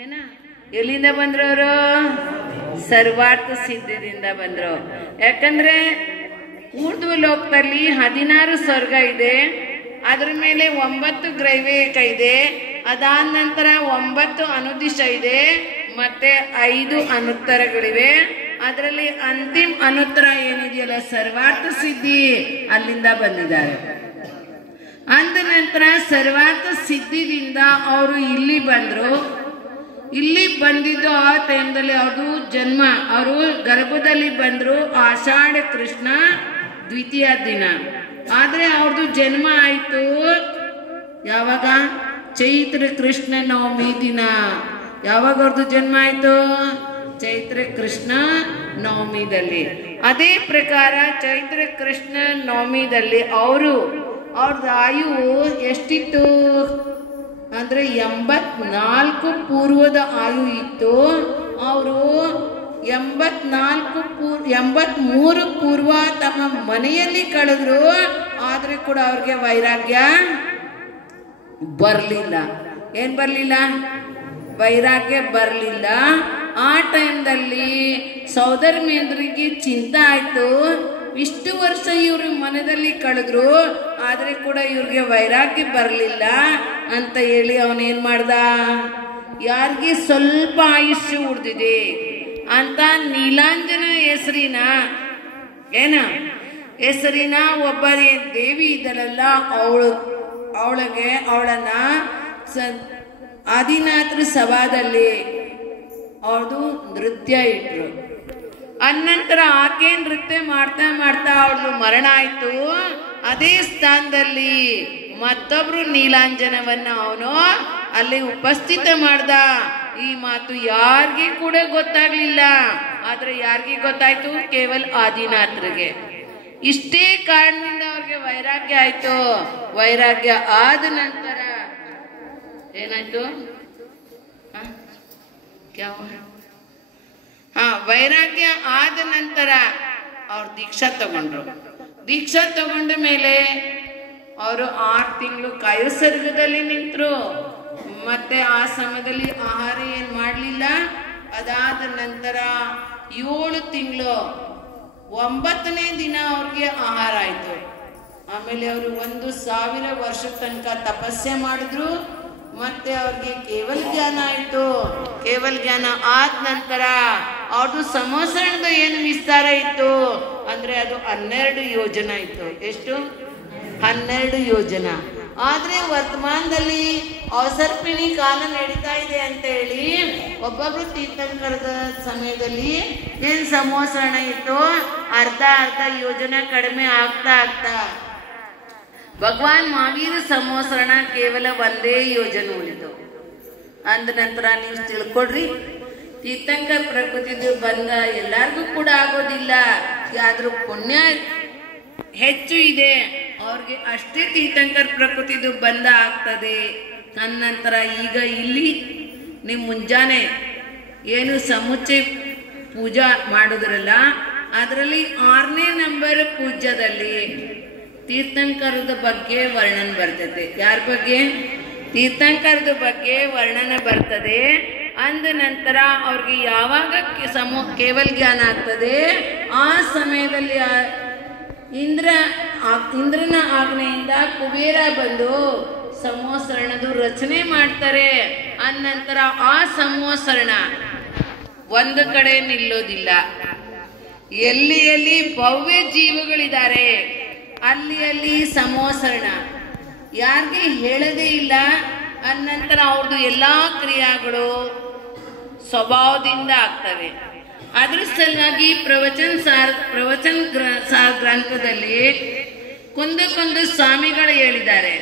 ಏನ ಎಲ್ಲಿಂದ ಬಂದ್ರು ಅವರು? ಸರ್ವಾರ್ಥ ಸಿದ್ಧದಿಂದ ಬಂದ್ರು. ಯಾಕಂದ್ರೆ ಊರ್ಧ್ವ ಲೋಕದಲ್ಲಿ 16 ಸ್ವರ್ಗ ಇದೆ, ಅದ್ರ ಮೇಲೆ 9 ಗ್ರೈವೇಕ ಇದೆ, ಅದಾದ ನಂತರ 9 ಅನುದಿಶ ಇದೆ, ಮತ್ತೆ 5 ಅನುತ್ತರಗಳಿವೆ. ಅದರಲ್ಲಿ ಅಂತಿಮ ಅನುತ್ತರ ಏನಿದೆಯಲ್ಲ ಸರ್ವಾರ್ಥ ಸಿದ್ಧಿ, ಅಲ್ಲಿಂದ ಬಂದಿದ್ದಾರೆ. ಅಂದ ನಂತರ ಸರ್ವಾರ್ಥ ಸಿದ್ಧಿದಿಂದ ಅವರು ಇಲ್ಲಿ ಬಂದ್ರು. ಇಲ್ಲಿ ಬಂದಿದ್ದು ಆ ಟೈಮ್ದಲ್ಲಿ ಅವ್ರದ್ದು ಜನ್ಮ, ಅವರು ಗರ್ಭದಲ್ಲಿ ಬಂದ್ರು ಆಷಾಢ ಕೃಷ್ಣ ದ್ವಿತೀಯ ದಿನ. ಆದ್ರೆ ಅವ್ರದ್ದು ಜನ್ಮ ಆಯ್ತು ಯಾವಾಗ? ಚೈತ್ರ ಕೃಷ್ಣ ನವಮಿ ದಿನ. ಯಾವಾಗ ಅವ್ರದ್ದು ಜನ್ಮ ಆಯ್ತು? ಚೈತ್ರ ಕೃಷ್ಣ ನವಮಿದಲ್ಲಿ. ಅದೇ ಪ್ರಕಾರ ಚೈತ್ರ ಕೃಷ್ಣ ನವಮಿದಲ್ಲಿ ಅವ್ರದ್ದು ಆಯು ಎಷ್ಟಿತ್ತು ಅಂದ್ರೆ 84 ಪೂರ್ವದ ಆಯು ಇತ್ತು. ಅವರು 83 ಪೂರ್ವ ತಮ್ಮ ಮನೆಯಲ್ಲಿ ಕಳೆದ್ರು. ಆದ್ರೆ ಕೂಡ ಅವ್ರಿಗೆ ವೈರಾಗ್ಯ ಬರಲಿಲ್ಲ. ಏನ್ ಬರಲಿಲ್ಲ? ವೈರಾಗ್ಯ ಬರಲಿಲ್ಲ. ಆ ಟೈಮ್ದಲ್ಲಿ ಸೌಧರ್ಮೇಂದ್ರಿಗೆ ಚಿಂತೆ ಆಯ್ತು. ಇಷ್ಟು ವರ್ಷ ಇವ್ರ ಮನದಲ್ಲಿ ಕಳೆದ್ರು, ಆದ್ರೆ ಕೂಡ ಇವ್ರಿಗೆ ವೈರಾಗ್ಯ ಬರಲಿಲ್ಲ ಅಂತ ಹೇಳಿ ಅವನೇನ್ ಮಾಡ್ದ? ಯಾರಿಗೆ ಸ್ವಲ್ಪ ಆಯುಷ್ಯ ಉಳಿದಿದೆ ಅಂತ ನೀಲಾಂಜನ ಹೆಸರಿನ ಒಬ್ಬ ದೇವಿ ಇದ್ದಳಲ್ಲ, ಅವಳನ್ನ ಆದಿನಾಥರ ಸಭಾದಲ್ಲಿ ಅವ್ರದ್ದು ನೃತ್ಯ ಇಟ್ರು. ಅನಂತರ ಆಕೆ ನೃತ್ಯ ಮಾಡ್ತಾ ಮಾಡ್ತಾ ಅವ್ರದ್ದು ಮರಣ ಆಯ್ತು. ಅದೇ ಸ್ಥಾನದಲ್ಲಿ ಮತ್ತೊಬ್ರು ನೀಲಾಂಜನವನ್ನ ಅವನು ಅಲ್ಲಿ ಉಪಸ್ಥಿತ ಮಾಡ್ದ. ಈ ಮಾತು ಯಾರಿಗೆ ಕೂಡ ಗೊತ್ತಾಗ್ಲಿಲ್ಲ. ಆದ್ರೆ ಯಾರಿಗೆ ಗೊತ್ತಾಯ್ತು? ಕೇವಲ ಆದಿನಾಥರಿಗೆ. ಇಷ್ಟೇ ಕಾರಣದಿಂದ ಅವ್ರಿಗೆ ವೈರಾಗ್ಯ ಆಯ್ತು. ವೈರಾಗ್ಯ ಆದ ನಂತರ ಏನಾಯ್ತು? ವೈರಾಗ್ಯ ಆದ ನಂತರ ಅವ್ರು ದೀಕ್ಷಾ ತಗೊಂಡ್ರು. ದೀಕ್ಷಾ ತಗೊಂಡ ಮೇಲೆ ಅವರು 6 ತಿಂಗಳು ಕಾಯಸರ್ಗದಲ್ಲಿ ನಿಂತರು. ಮತ್ತೆ ಆ ಸಮಯದಲ್ಲಿ ಆಹಾರ ಏನ್ ಮಾಡ್ಲಿಲ್ಲ. ಅದಾದ ನಂತರ 7 ತಿಂಗಳು 9ನೇ ದಿನ ಅವ್ರಿಗೆ ಆಹಾರ ಆಯ್ತು. ಆಮೇಲೆ ಅವರು 1000 ವರ್ಷ ತನಕ ತಪಸ್ಸೆ ಮಾಡಿದ್ರು. ಮತ್ತೆ ಅವ್ರಿಗೆ ಕೇವಲ ಜ್ಞಾನ ಆಯ್ತು. ಕೇವಲ ಜ್ಞಾನ ಆದ ನಂತರ ಅವ್ರದ್ದು ಸಮೋಸರಣದ ಏನು ವಿಸ್ತಾರ ಇತ್ತು ಅಂದ್ರೆ ಅದು 12 ಯೋಜನ ಇತ್ತು. ಎಷ್ಟು? 12 ಯೋಜನ. ಆದ್ರೆ ವರ್ತಮಾನದಲ್ಲಿ ಅವಸರ್ಪಿಣಿ ಕಾಲ ನಡೀತಾ ಇದೆ ಅಂತ ಹೇಳಿ ಒಬ್ಬೊಬ್ರು ತೀರ್ಥಂಕರದ ಸಮಯದಲ್ಲಿ ಏನ್ ಸಮೋಸರಣ ಇತ್ತು, ಅರ್ಧ ಯೋಜನ ಕಡಿಮೆ ಆಗ್ತಾ ಭಗವಾನ್ ಮಹಾವೀರ ಸಮೋಸರಣ ಕೇವಲ 1 ಯೋಜನೆ ಉಳಿತು. ಅಂದ ನಂತರ ನೀವು ತಿಳ್ಕೊಡ್ರಿ, ತೀರ್ಥಂಕರ ಪ್ರಕೃತಿದು ಬಂದ ಎಲ್ಲಾರ್ಗೂ ಕೂಡ ಆಗೋದಿಲ್ಲ. ಆದ್ರೂ ಪುಣ್ಯ ಹೆಚ್ಚು ಇದೆ ಅವ್ರಿಗೆ ಅಷ್ಟೇ ತೀರ್ಥಂಕರ ಪ್ರಕೃತಿದು ಬಂದ ಆಗ್ತದೆ. ತನ್ನಂತರ ಈಗ ಇಲ್ಲಿ ನೀವು ಮುಂಜಾನೆ ಏನು ಸಮುಚ್ಚಯ ಪೂಜಾ ಮಾಡುದ್ರಲ್ಲ, ಅದರಲ್ಲಿ 6ನೇ ನಂಬರ್ ಪೂಜ್ಯದಲ್ಲಿ ತೀರ್ಥಂಕರದ ಬಗ್ಗೆ ವರ್ಣನೆ ಬರ್ತದೆ. ಯಾರ ಬಗ್ಗೆ? ತೀರ್ಥಂಕರದ ಬಗ್ಗೆ ವರ್ಣನೆ ಬರ್ತದೆ. ಅಂದ ನಂತರ ಅವ್ರಿಗೆ ಯಾವಾಗ ಕೇವಲ ಜ್ಞಾನ ಆಗ್ತದೆ ಆ ಸಮಯದಲ್ಲಿ ಇಂದ್ರನ ಆಜ್ಞೆಯಿಂದ ಕುಬೇರ ಬಂದು ಸಮೋಸರಣದ ರಚನೆ ಮಾಡ್ತಾರೆ. ಅನಂತರ ಆ ಸಮೋಸರಣ ಒಂದು ಕಡೆ ನಿಲ್ಲೋದಿಲ್ಲ. ಎಲ್ಲಿ ಭವ್ಯ ಜೀವಗಳಿದ್ದಾರೆ ಅಲ್ಲಿ ಸಮೋಸರಣ ಯಾರಿಗೆ ಹೇಳದೇ ಇಲ್ಲ. ಅನಂತರ ಅವ್ರದ್ದು ಎಲ್ಲಾ ಕ್ರಿಯಾಗಳು ಸ್ವಭಾವದಿಂದ ಆಗ್ತವೆ. ಅದ್ರ ಸಲುವಾಗಿ ಪ್ರವಚನ ಗ್ರಂಥದಲ್ಲಿ ಕೊಂದು ಸ್ವಾಮಿಗಳು ಹೇಳಿದ್ದಾರೆ.